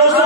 200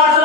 800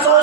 100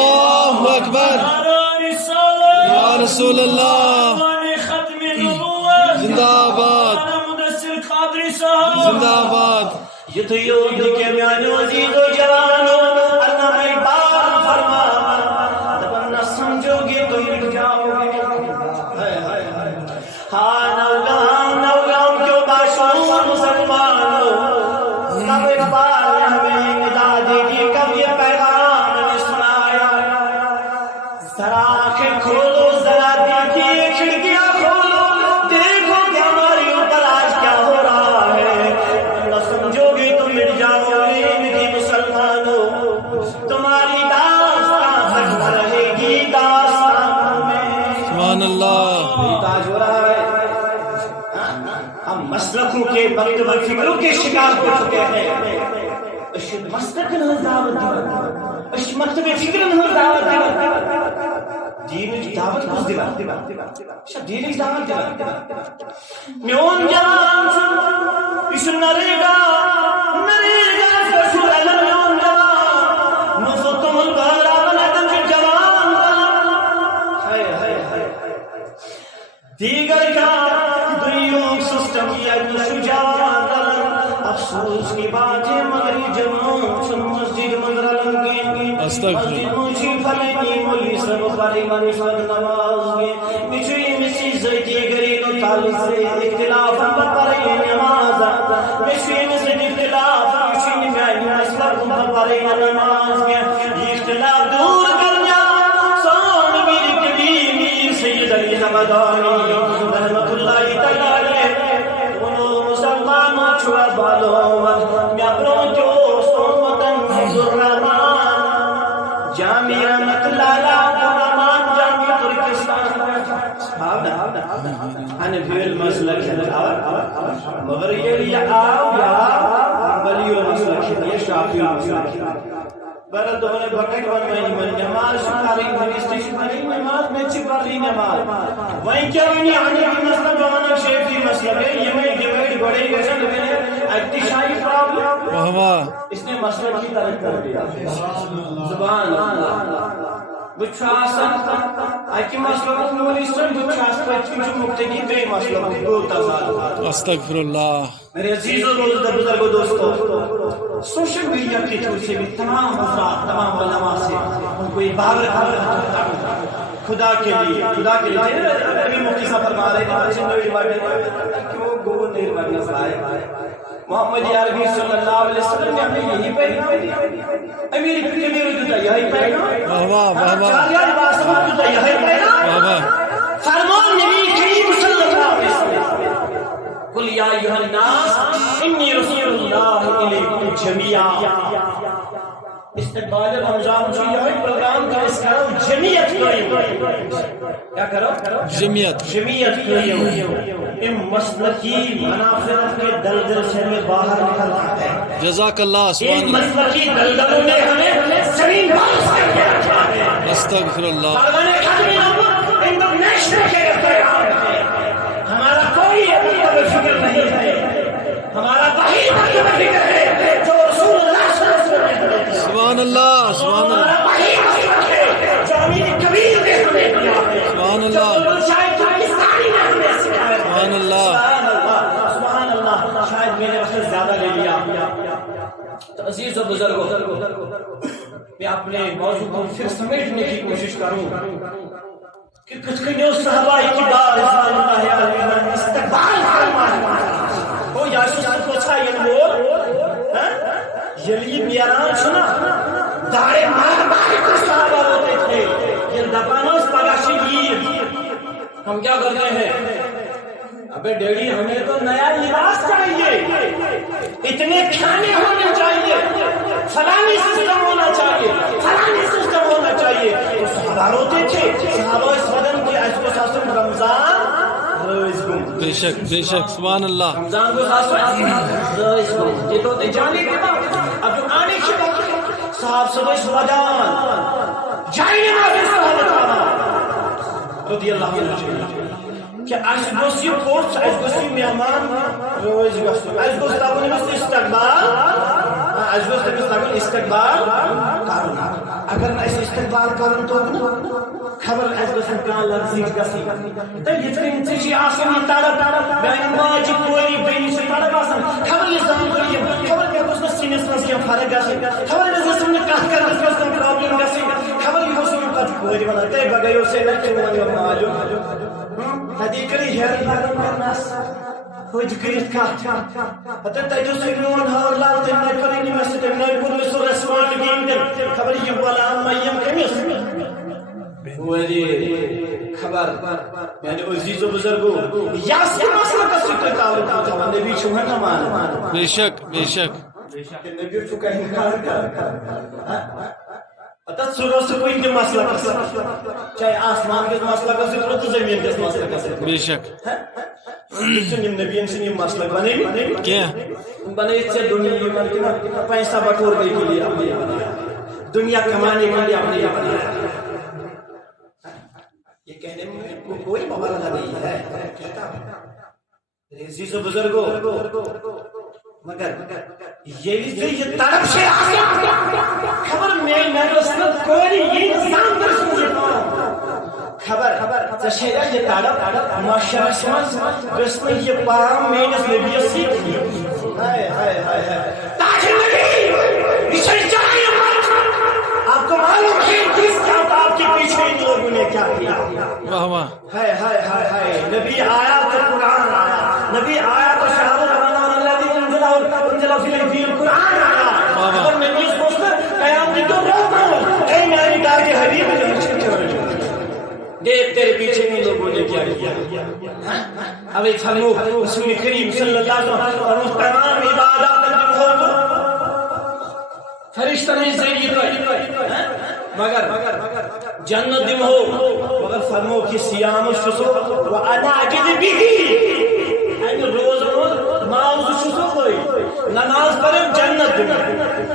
اللہ اکبر یا رسول اللہ زندہ آباد زندہ آباد یہ تو یود کے میانو عزیز و جوانو اللہ میں بار فرما دبنا سمجھو گے تو مٹ جاؤ گے ہاں نوگام کیوں باشور مسلمانو تب اقبال نے ہمیں ندا دے دی کب یہ پیغام نے سنایا ذرا آنکھیں کھولو ذرا دل کی کھڑکیاں کھولو دیکھو کہ ہماری اوپر آج کیا ہو رہا ہے نہ سمجھو گے تو مٹ جاؤ گے میری مسلمانوں تمہاری داستان تک رہے گی داستان میں سبحان اللہ تاج ہو رہا ہے ہم مسلکوں کے وقت و فکروں کے شکار ہو چکے ہیں اشد مسلک نہ دعوت دیو اش مکتب فکر نہ دعوت دیو دین کی دعوت کس دیو شب دین کی دعوت دیو میون جان اس نریگا رسول اللہ میون جان نفتم البارا بلدن کے جوان دیگر کا دنیوں سسٹم یا شجاعت افسوس کی بات ہے مگر یہ جوان چون مسجد منظر لنگی استغفر مجھے فلنی مولی سب پاری منی سب نماز گے مجھے مسی زیدی گری نو تعلق سے اختلاف بپری نماز مجھے مسی اختلاف مجھے میں مسلک بپری نماز گے یہ اختلاف دور کر جا سون میری کبھی میر سید علی حمدانی رحمت اللہ تعالی دونوں مسلمان چھوڑا بالو میں اپنوں جو سون وطن الرحمن جامع رحمت اللہ الرحمن جامع ترکستان انا بھیل مسلک ہے مگر یہ آو یا بلیو مسلک ہے یہ شافی مسلک ہے برد دونے بکٹ ون میں نماز شکاری نویستی شکاری نماز میں چپاری نماز وہیں کیا وینی آنے کی مسئلہ بوانا شیفی مسئلہ ہے یہ میں ڈیوائیڈ بڑے گشن میں اتشاہی پرابلم اس نے مسئلہ کی طرح کر دیا زبان اللہ بچھاسن اکی مسئلہ کو مولی سن بچھاس پچھو جو مکتگی دے مسئلہ کو دو تازال استغفر اللہ میرے عزیز و بزرگ و دوستو سوشل میڈیا کے تھرو سے بھی تمام حضرات تمام علماء سے ان کو عبادت خدا کے لیے ابھی مفتی صاحب فرما رہے ہیں بچے نوی بڑھنے کیوں گو دیر بڑھنے سے آئے محمد عربی صلی اللہ علیہ وسلم نے ہمیں یہی پہنا امیر جو یہی پہنا چالیار باسمان جو یہی پہنا فرمان نبی کریم صلی اللہ علیہ وسلم قل یا ایھا الناس انی رسول اللہ الیکم جمیعا استقبال رمضان جو یہ پروگرام کا اس کا جمعیت کریں کیا کرو جمعیت کریں ان مسلکی منافرت کے دلدل سے ہمیں باہر نکلنا ہے جزاک اللہ سبحان ان مسلکی دلدلوں نے ہمیں زمین باز کر کے رکھا ہے استغفر اللہ فرمان خاتمی نبوت انٹرنیشنل کے اختیار ہے ہمارا کوئی مکتب فکر نہیں ہے ہمارا وہی مکتب فکر ہے جو رسول اللہ صلی اللہ علیہ وسلم نے سبحان اللہ سبحان اللہ وہی مکتب ہے جو امیر کبیر نے ہمیں دیا ہے سبحان اللہ سبحان اللہ سبحان اللہ شاید میں نے وقت زیادہ لے لیا تو عزیز و بزرگوں میں اپنے موضوع کو پھر سمیٹنے کی کوشش کروں کہ کچھ کنیوں صحابہ اقبال استقبال فرمائے وہ یاسوس کو پوچھا یہ یلی بیاران سنا دارے مار مار کو صحابہ ہوتے تھے یہ دپانوس پگاشی گیر ہم کیا کرتے ہیں ابے ڈیڈی ہمیں تو نیا لباس چاہیے اتنے کھانے ہونے چاہیے فلانی سسٹم ہونا چاہیے فلانی سسٹم ہونا چاہیے تو صحابہ روتے تھے صحابہ اس وطن کے عزق و ساسم رمضان روز گم بے شک سبحان اللہ رمضان کو ساسم روز گم یہ تو جانے کے بعد اب جو آنے کے بعد صاحب صدش ودان جائیں نمازی صحابہ رضی اللہ عنہ کہ از گوشی پوچھ از گوشی مہمان روز گوشی از گوشی تابونی مست استقبال از گوشی تابونی استقبال اگر اسہ استقبال کرن تو خبر اس گژھن کانٛہہ لفظ گژھِ تہٕ یِتھۍ ژےٚ چھِ آسان یہِ تڑپ میانہِ ماجہِ کورِ بیٚنہِ چھِ تڑپ آسان خبر یہِ زانُن یہِ خبر مےٚ گوٚژھ نہٕ سِنِس منٛز کینٛہہ فرق گژھٕنۍ خبر مےٚ گٔژھ نہٕ کتھ کرنس منٛز کانٛہہ پرابلم گژھٕنۍ خبر یہِ گوٚژھ نہٕ پتہٕ کورِ ونان تمہِ بغٲر اوس میون مالیُن تتی کٔرٕے ہیرٕ لاگُن کرنس ہوٚج کٔرِتھ کتھ تہٕ تتہِ اوس میون ہار لال تٔمۍ نَے کٔرٕے نہٕ مےٚ سۭتۍ تٔمۍ نَے کوٚر مےٚ سُہ ریسپانڈ کِہیٖنۍ تہِ خبر یہِ غلام میم کٔمِس خبر میانہِ عزیٖزو بُزرگو یس کہِ مسلکس سۭتۍ تُہۍ تعلق تھاوان نبی چھُو نہ مانان بے شک بے شک نبی چھُ کانٛہہ اِنکار کران تتھ سُہ روز کُنہِ تہِ مسلکس چاہے آسمان کِس مسلکس سۭتۍ روز تہٕ زٔمیٖن کِس مسلکس سۭتۍ بے شک چھِنہٕ یِم نبیَن چھِنہٕ یِم مسلک بنٲومٕتۍ کینٛہہ بنٲیِتھ ژےٚ دُنیا یِمن کہِ پیسہ بٹورنے کے لیے ہم نے بنایا دنیا کمانے کے لیے ہم نے یہ بنایا یہ کہنے میں کوئی مبالغہ نہیں ہے کہتا ہوں عزیز و بزرگوں مگر یہ طرف سے خبر میں رسلت کوئی یہ نظام درس خبر ژےٚ چھے یہ طرف معاشرس منٛز گٔژھ نہٕ یہ پام میٲنِس نبیَس سۭتۍ ہائے ہائے ہائے ہائے تاج نبی یہ سچائی آپ کو معلوم ہے کس طرح آپ کے پیچھے ان لوگوں نے کیا کیا واہ واہ ہائے ہائے ہائے ہائے نبی آیا تو قرآن آیا نبی آیا تو شہادت رمضان الذي انزل فيه القرآن آیا اور نبی سوچتا قیامت کی تو روک نہ اے میری ڈار کے حبیب دیکھ تیرے پیچھے ان لوگوں نے کیا کیا اب ایک فرمو رسول کریم صلی اللہ علیہ وسلم اور اس تمام عبادات فرشتہ نہیں صحیح مگر جنت دم ہو مگر فرمو کہ سیام شسو وانا اجد به این روز معاوض شسو کوئی نماز پڑھیں جنت دم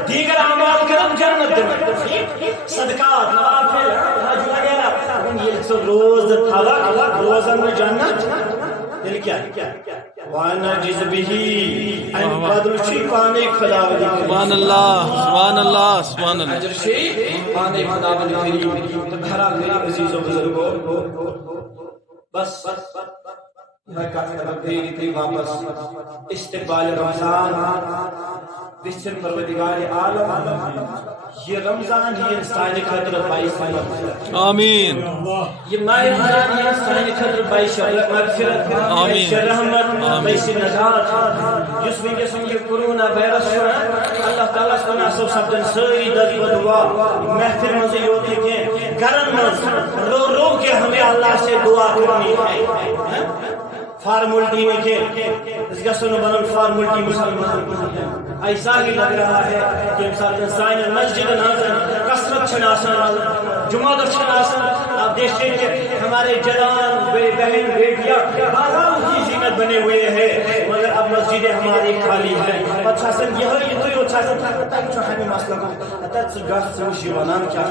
دیگر اعمال کرم جنت دم صدقات نوافل حج وغیرہ یہ سو روز تھا روزن جنت دل کیا وانا جز به ان بدر شی پانے خدا سبحان اللہ سبحان اللہ سبحان اللہ اجر شی پانے خدا کریم تو گھرا میرے عزیز و بزرگوں بس میں کہتا ہوں کہ واپس استقبال رمضان بسر پروردگار عالم یہ رمضان یہ انسانی خاطر باعث آمین یہ ماہ رمضان یہ انسانی خاطر باعث مغفرت باعث رحمت باعث نجات جس وجہ سے یہ کورونا وائرس ہے اللہ تعالیٰ سبحانہ سب سبدن ساری دعی و دعا محفل مزے ہوتے کہ گرم مز رو رو کے ہمیں اللہ سے دعا کرنی ہے فارملٹی میں کہ اس کا سنو بنن فارملٹی مسلمان ایسا ہی لگ رہا ہے کہ انسان مسجد نازن کثرت چھناسان جمعہ چھناسان آپ دیکھتے ہیں کہ ہمارے جوان بہن بیٹیاں آرام کی زینت بنے ہوئے ہیں مگر اب مسجدیں ہماری خالی ہیں اچھا سن یہ تو اچھا سن تک جو ہمیں مسئلہ کو تک گاس سوشی ونان کیا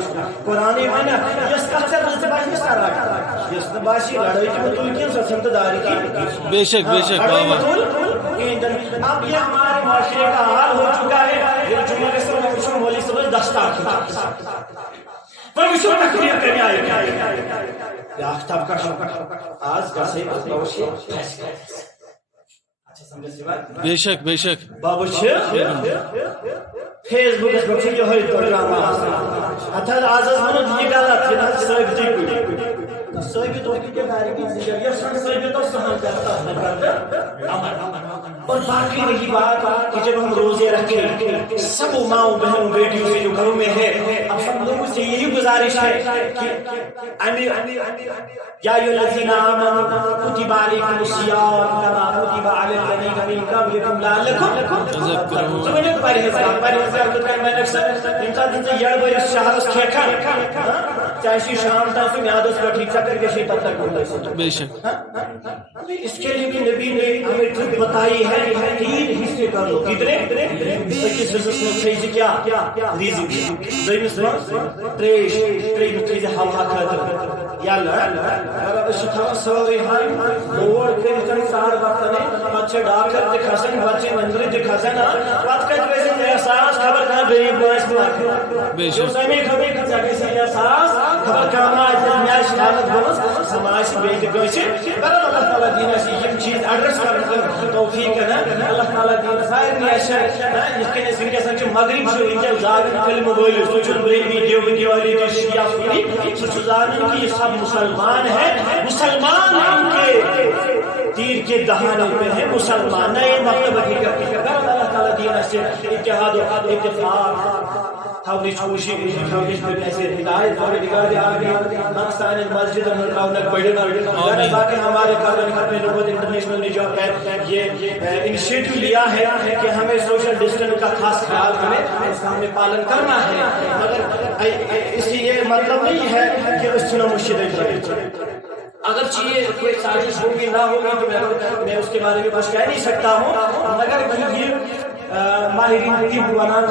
قرآن مانا یس کا چل سے باش کر رہا یس باشی لڑائی کی تو کیوں سمت داری کی بے شک بابا اب یہ ہمارے معاشرے کا حال ہو چکا ہے یہ جمعہ کے سب کچھ مولی سب دستار پر وشو تقریر کرنے آئے یا آفتاب کا آج کا سے باوشی اچھا سمجھے سی بات بے شک باوشی فیس بک اس بکشی یہ ہوئی پروگرام اتھر آزاز منت یہ غلط یہ نہ سوئب دیکھو ثابت ہوگی کہ داری کی زندگی سن ثابت اور سہل کرتا ہے اور باقی رہی بات کہ جب ہم روزے رکھیں سب ماؤں بہنوں بیٹیوں سے جو گھروں میں ہے اب سب لوگوں سے یہی گزارش ہے کہ یا ایھا الذین آمنوا کتب علیکم الصیام کما کتب علی الذین من قبلکم لعلکم تذکرون سمجھے پرہیزگار تو کہ میں اکثر انسان سے یہ بڑے شہرس کھیکھن چاہے شام تک میادس کا ٹھیک کر کے شیطان تک ہوتا ہے بے شک اس کے لیے بھی نبی نے ہمیں ٹرک بتائی ہے 3 حصے کر لو کتنے 21 حصص میں چیز کیا ریزی دویمس تریش چیز ہوا کھاتا یالا اگر شکھا سوری ہائی موڑ کے اتنی سار باتنے بچے ڈاکر دکھاسن بچے مندر دکھاسن وقت کہتے ہیں احساس خبر غریب باس بے شک جو سمی خبر کہ سے احساس خبر کامنا میاش حالت گوس سماج بیت گوس کر اللہ تعالی دین سے یہ چیز ایڈریس کرنے توفیق ہے اللہ تعالی دین سائر میاش اس کے سنگے سچ مغرب سے ان زاد علم بول سوچ بریلی دیوبندی والی شیعہ سنی سوچ زانن کی سب مسلمان ہیں مسلمان ان کے تیر کے دہانے پہ ہے مسلمان نہ یہ مطلب حقیقت ہے کہ اللہ تعالی دین سے اتحاد و اتفاق تھوڑی چوشی تھوڑی ایسے ہدایت اور نگاہ دے آگے پاکستان مسجد اور مقامات بڑے بڑے باقی ہمارے قابل خدمت نبوت انٹرنیشنل نے جو ہے یہ انیشیٹو لیا ہے کہ ہمیں سوشل ڈسٹینس کا خاص خیال کریں اس کا ہمیں پالن کرنا ہے مگر اس یہ مطلب نہیں ہے کہ اس سنو مشید ہے اگر چیئے کوئی سازش ہوگی نہ ہوگی تو میں اس کے بارے میں کچھ کہہ نہیں سکتا ہوں مگر یہ ماہرین طب ونان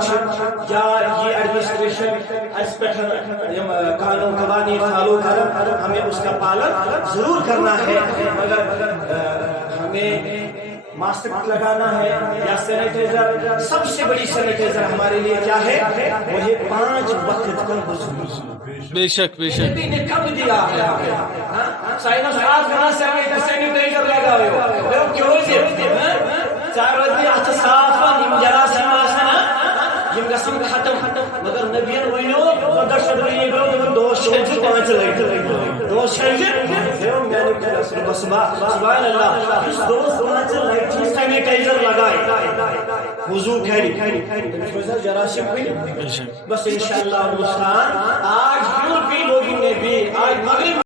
یا یہ ایڈمنسٹریشن اس پہ قانون قوانین فالو کرن ہمیں اس کا پالن ضرور کرنا ہے مگر ہمیں ماسک لگانا ہے یا سینیٹائزر سب سے بڑی سینیٹائزر ہمارے لیے کیا ہے وہ ہے 5 وقت کا وضو بے شک بے شک نے کب دیا ہے سائنس آج کہاں سینیٹائزر لگا ہوئے ہو کیوں سے چار وقت ات صاف یم جراثیم آسنا یم گسن ختم مگر نبیین ونیو دشت ونی گو دو شنج 5 لائٹ دو شنج میانے سبحان اللہ اس دو 5 لائٹ سینیٹائزر لگائے وضو کری جراثیم بس انشاءاللہ مسلمان آج یورپی لوگوں نے بھی آج مغرب